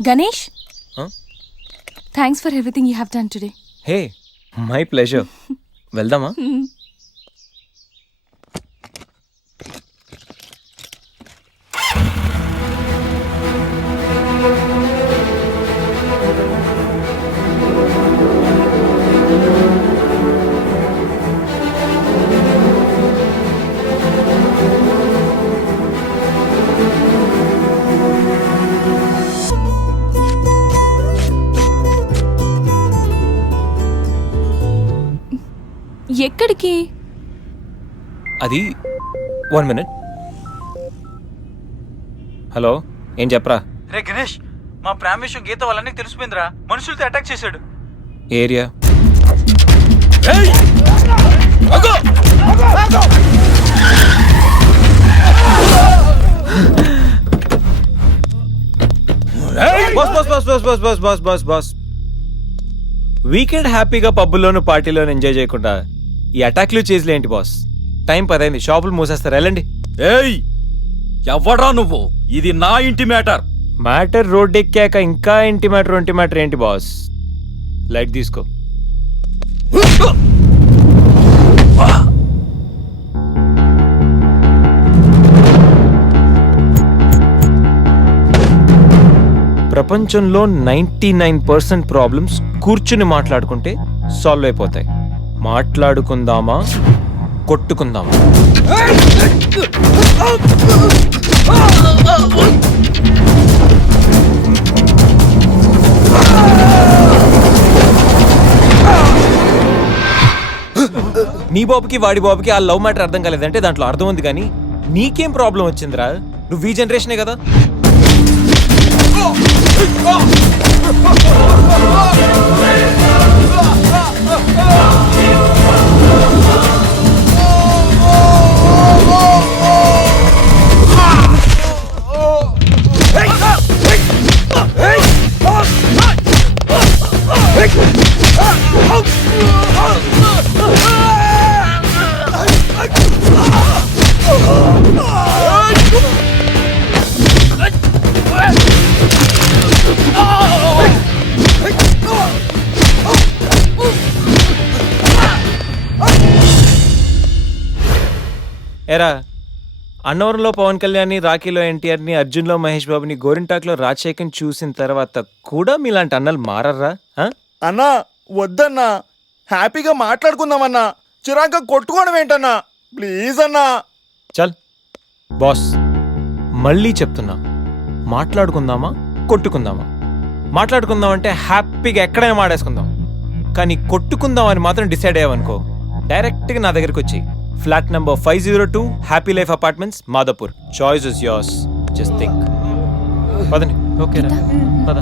Ganesh, thanks for everything you have done today. Hey, my pleasure. వెళ్దామా? ఎక్కడికి? అది 1 minute. Hello, ఏం చెప్పరా? రే గణేష్, మా ప్రేమ విషయం గీత వాళ్ళని తెలిసిపోయిందిరా. మనుషులతో అటాక్ చేశాడు. ఏరియా? బాస్, వీకెండ్ హ్యాపీగా పబ్బుల్లోను పార్టీలోను ఎంజాయ్ చేయకుండా ఈ అటాక్లు చేసిలే ఏంటి బాస్? టైం 10 అయింది, షాపులు మూసేస్తారు, వెళ్ళండి. ఏయ్, ఎవడ్రా నువ్వు? ఇది నా ఇంటి మ్యాటర్. మ్యాటర్ రోడ్ ఎక్కాక ఇంకా ఇంటి మ్యాటర్ ఏంటి బాస్? లైట్ తీసుకో. ప్రపంచంలో 99% ప్రాబ్లమ్స్ కూర్చుని మాట్లాడుకుంటే సాల్వ్ అయిపోతాయి. మాట్లాడుకుందామా, కొట్టుకుందామా? నీ బాబుకి వాడి బాబుకి ఆ లవ్ మ్యాటర్ అర్థం కాలేదంటే దాంట్లో అర్థం ఉంది, కానీ నీకేం ప్రాబ్లం వచ్చిందిరా? నువ్వు ఈ జనరేషనే కదా. ఎరా, అన్నవరంలో పవన్ కళ్యాణ్ని, రాఖీలో ఎన్టీఆర్ని, అర్జున్లో మహేష్ బాబుని, గోరింటాక్లో రాజశేఖర్ని చూసిన తర్వాత కూడా మీలాంటి అన్నలు మారర్రా? అన్నా వద్దన్నా, హ్యాపీగా మాట్లాడుకుందామన్నా, చిరాగ్గా కొట్టుకోవడం ఏంటన్నా? ప్లీజ్ అన్నా. చల్ బాస్, మళ్ళీ చెప్తున్నా, మాట్లాడుకుందామా, కొట్టుకుందామా? మాట్లాడుకుందామంటే హ్యాపీగా ఎక్కడైనా మాడేసుకుందాం, కానీ కొట్టుకుందాం అని మాత్రం డిసైడ్ అయ్యావనుకో, డైరెక్ట్గా నా దగ్గరికి వచ్చి flat number 502 happy life apartments, Madhapur. Choice is yours, just think. పదండి. ఓకే, పద.